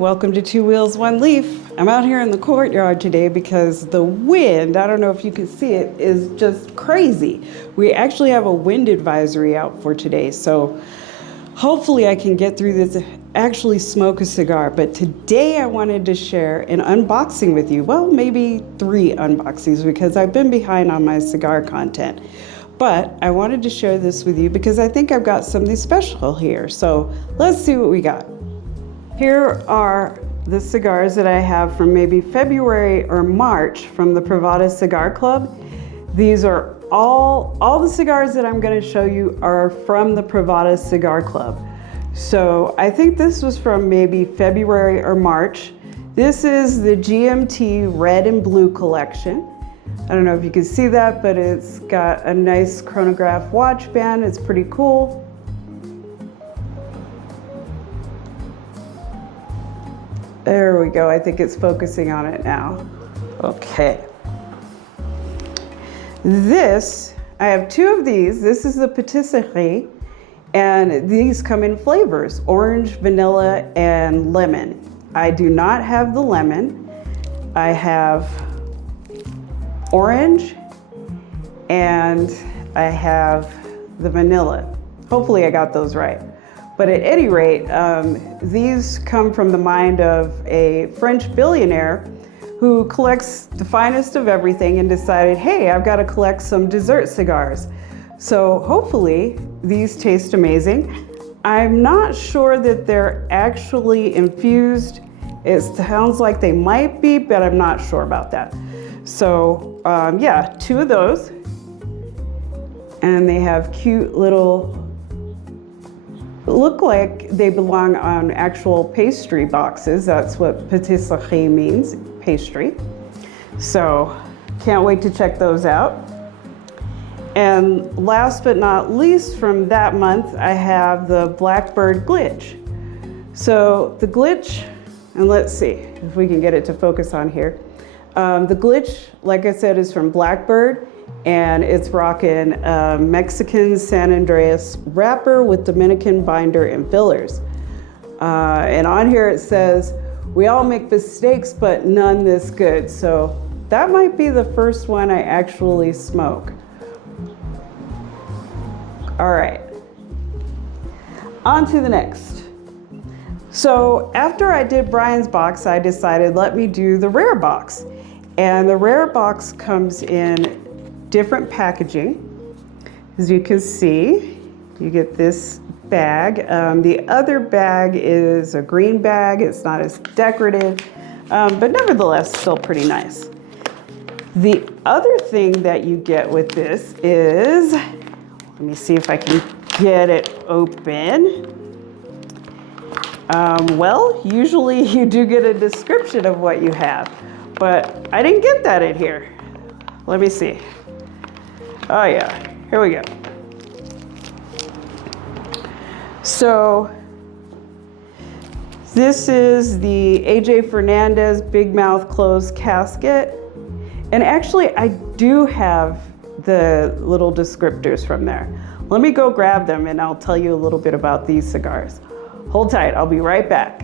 Welcome to Two Wheels, One Leaf. I'm out here in the courtyard today because the wind, I don't know if you can see it, is just crazy. We actually have a wind advisory out for today, so hopefully I can get through this, actually smoke a cigar. But today I wanted to share an unboxing with you. Well, maybe 3 unboxings because I've been behind on my cigar content. But I wanted to share this with you because I think I've got something special here. So let's see what we got. Here are the cigars that I have from maybe February or March from the Privada Cigar Club. These are all the cigars that I'm going to show you are from the Privada Cigar Club. So I think this was from maybe February or March. This is the GMT Red and Blue collection. I don't know if you can see that, but it's got a nice chronograph watch band. It's pretty cool. There we go. I think it's focusing on it now. Okay. I have 2 of these. This is the patisserie, and these come in flavors, orange, vanilla, and lemon. I do not have the lemon. I have orange, and I have the vanilla. Hopefully I got those right. But at any rate, these come from the mind of a French billionaire who collects the finest of everything and decided, hey, I've got to collect some dessert cigars. So hopefully these taste amazing. I'm not sure that they're actually infused. It sounds like they might be, but I'm not sure about that. So yeah, 2 of those. And they have cute little, look like they belong on actual pastry boxes. That's what patisserie means, pastry. So can't wait to check those out. And last but not least from that month, I have the Blackbird Glitch. So the Glitch, and let's see if we can get it to focus on here. The Glitch, like I said, is from Blackbird, and it's rocking a Mexican San Andreas wrapper with Dominican binder and fillers. And on here it says, we all make mistakes, but none this good. So that might be the first one I actually smoke. All right, on to the next. So after I did Brian's box, I decided let me do the rare box. And the rare box comes in different packaging. As you can see, you get this bag. The other bag is a green bag. It's not as decorative, but nevertheless, still pretty nice. The other thing that you get with this is, let me see if I can get it open. Well, usually you do get a description of what you have, but I didn't get that in here. Let me see. Oh yeah, here we go. So this is the AJ Fernandez Big Mouth Closed Casket. And actually I do have the little descriptors from there. Let me go grab them and I'll tell you a little bit about these cigars. Hold tight, I'll be right back.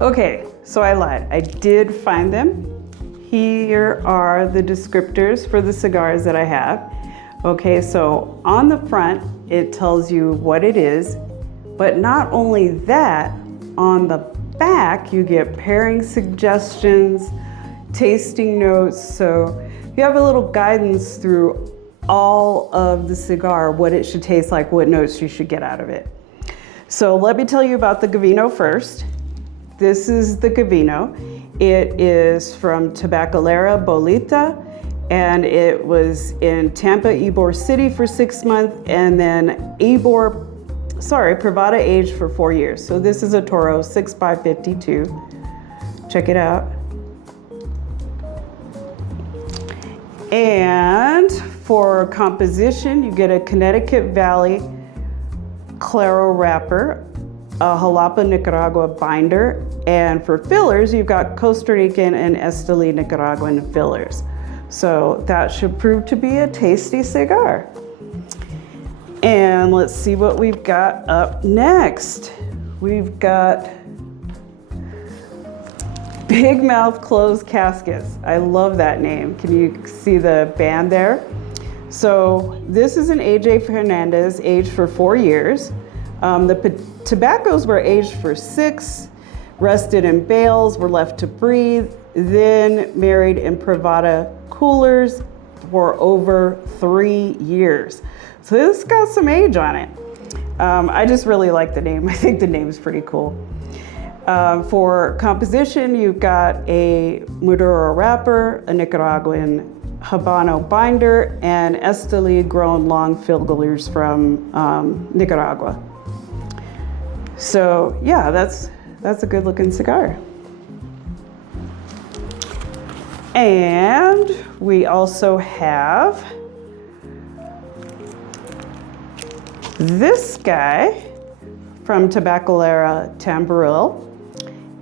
Okay, so I lied. I did find them. Here are the descriptors for the cigars that I have. Okay, so on the front, it tells you what it is, but not only that, on the back, you get pairing suggestions, tasting notes. So you have a little guidance through all of the cigar, what it should taste like, what notes you should get out of it. So let me tell you about the Gavino first. This is the Gavino. It is from Tabacalera Bolita, and it was in Tampa, Ybor City for 6 months, and then Privada aged for 4 years. So this is a Toro 6x52. Check it out. And for composition, you get a Connecticut Valley Claro wrapper, a Jalapa Nicaragua binder, and for fillers, you've got Costa Rican and Esteli Nicaraguan fillers. So that should prove to be a tasty cigar. And let's see what we've got up next. We've got Big Mouth Closed Caskets. I love that name. Can you see the band there? So this is an AJ Fernandez, aged for 4 years. The tobaccos were aged for 6, rested in bales, were left to breathe, then married in Privada coolers for over 3 years. So this got some age on it. I just really like the name. I think the name is pretty cool. For composition, you've got a Maduro wrapper, a Nicaraguan Habano binder, and Esteli grown long fillers from Nicaragua. So yeah, that's a good looking cigar. And we also have this guy from Tabacalera Tamboril.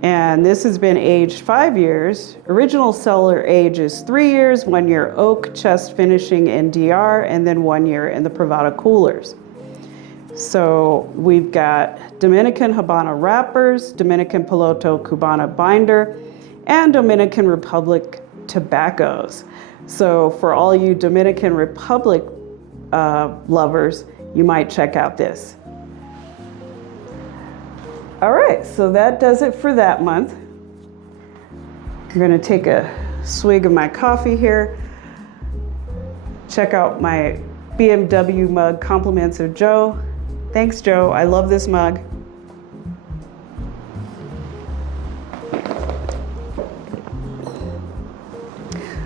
And this has been aged 5 years. Original cellar age is 3 years, 1 year oak, chest finishing in DR, and then 1 year in the Privada coolers. So we've got Dominican Habano wrappers, Dominican Piloto Cubana binder, and Dominican Republic tobaccos. So for all you Dominican Republic lovers, you might check out this. All right, so that does it for that month. I'm gonna take a swig of my coffee here. Check out my BMW mug, compliments of Joe. Thanks, Joe, I love this mug.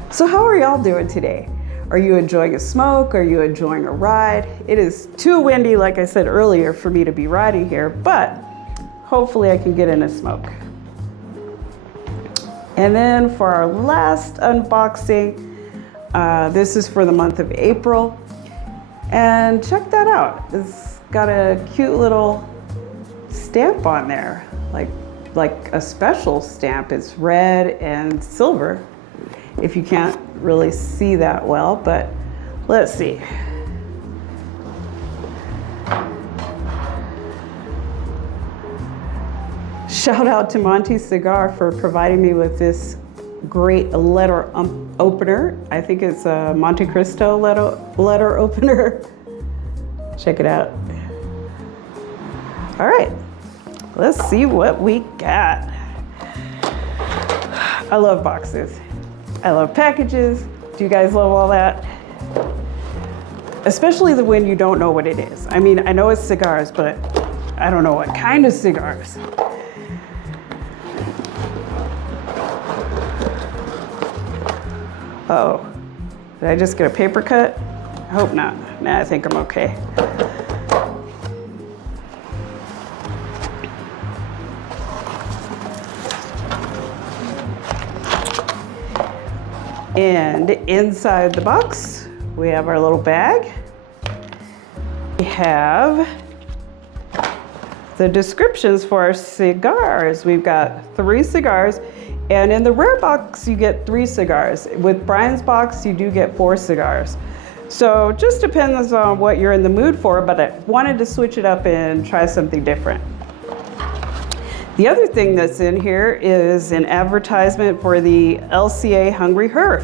So how are y'all doing today? Are you enjoying a smoke? Are you enjoying a ride? It is too windy, like I said earlier, for me to be riding here, but hopefully I can get in a smoke. And then for our last unboxing, this is for the month of April. And check that out. It's got a cute little stamp on there, like a special stamp. It's red and silver, if you can't really see that well, but let's see. Shout out to Monty Cigar for providing me with this great letter opener. I think it's a Monte Cristo letter opener. Check it out. All right, let's see what we got. I love boxes. I love packages. Do you guys love all that? Especially when you don't know what it is. I mean, I know it's cigars, but I don't know what kind of cigars. Uh-oh, did I just get a paper cut? I hope not. Nah, I think I'm okay. And inside the box, we have our little bag. We have the descriptions for our cigars. We've got 3 cigars. And in the rare box, you get 3 cigars. With Brian's box, you do get 4 cigars. So just depends on what you're in the mood for, but I wanted to switch it up and try something different. The other thing that's in here is an advertisement for the LCA Hungry Herf.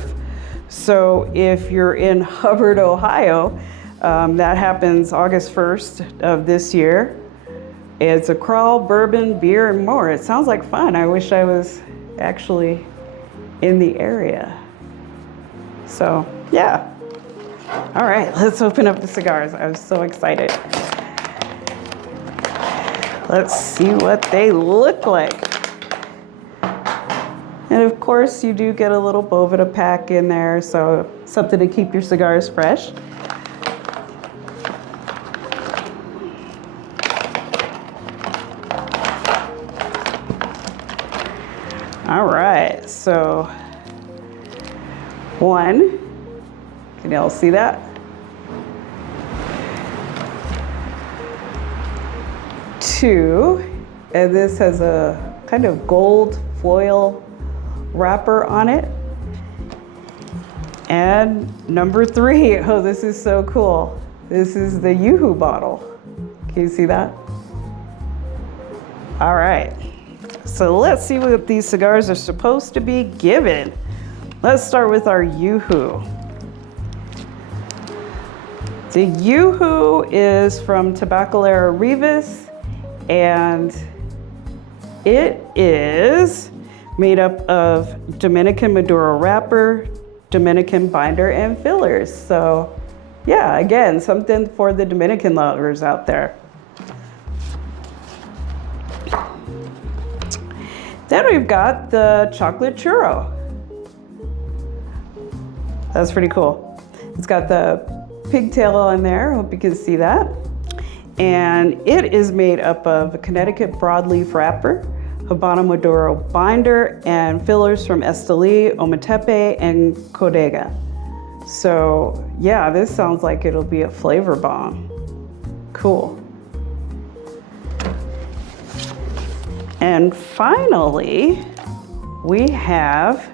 So if you're in Hubbard, Ohio, that happens August 1st of this year. It's a crawl, bourbon, beer, and more. It sounds like fun. I wish I was actually in the area. So yeah. All right, let's open up the cigars. I'm so excited. Let's see what they look like. And of course you do get a little Boveda pack in there, so something to keep your cigars fresh. All right, so 1, can y'all see that? 2, and this has a kind of gold foil wrapper on it. And number 3, oh, this is so cool. This is the Yoo-hoo bottle. Can you see that? All right, so let's see what these cigars are supposed to be given. Let's start with our Yoo-hoo. The Yoo-hoo is from Tabacalera Rivas, and it is made up of Dominican Maduro wrapper, Dominican binder, and fillers. So yeah, again, something for the Dominican lovers out there. Then we've got the chocolate churro. That's pretty cool. It's got the pigtail on there, hope you can see that. And it is made up of Connecticut broadleaf wrapper, Habano Maduro binder, and fillers from Esteli, Ometepe, and Codega. So yeah, this sounds like it'll be a flavor bomb. Cool. And finally, we have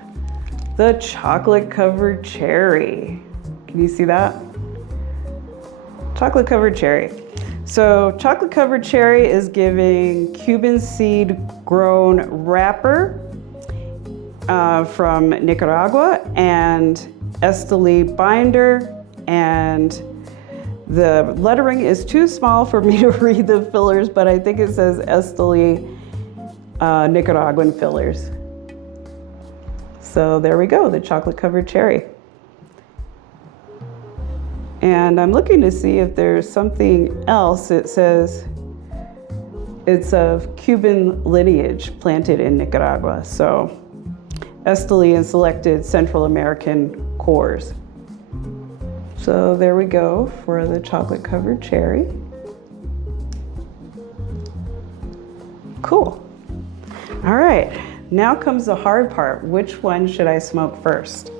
the chocolate covered cherry. Can you see that? Chocolate covered cherry. So chocolate covered cherry is giving Cuban seed grown wrapper from Nicaragua and Esteli binder, and the lettering is too small for me to read the fillers, but I think it says Esteli Nicaraguan fillers. So there we go, the chocolate covered cherry. And I'm looking to see if there's something else. It says it's of Cuban lineage planted in Nicaragua. So Esteli and selected Central American cores. So there we go for the chocolate covered cherry. Cool. All right, now comes the hard part. Which one should I smoke first?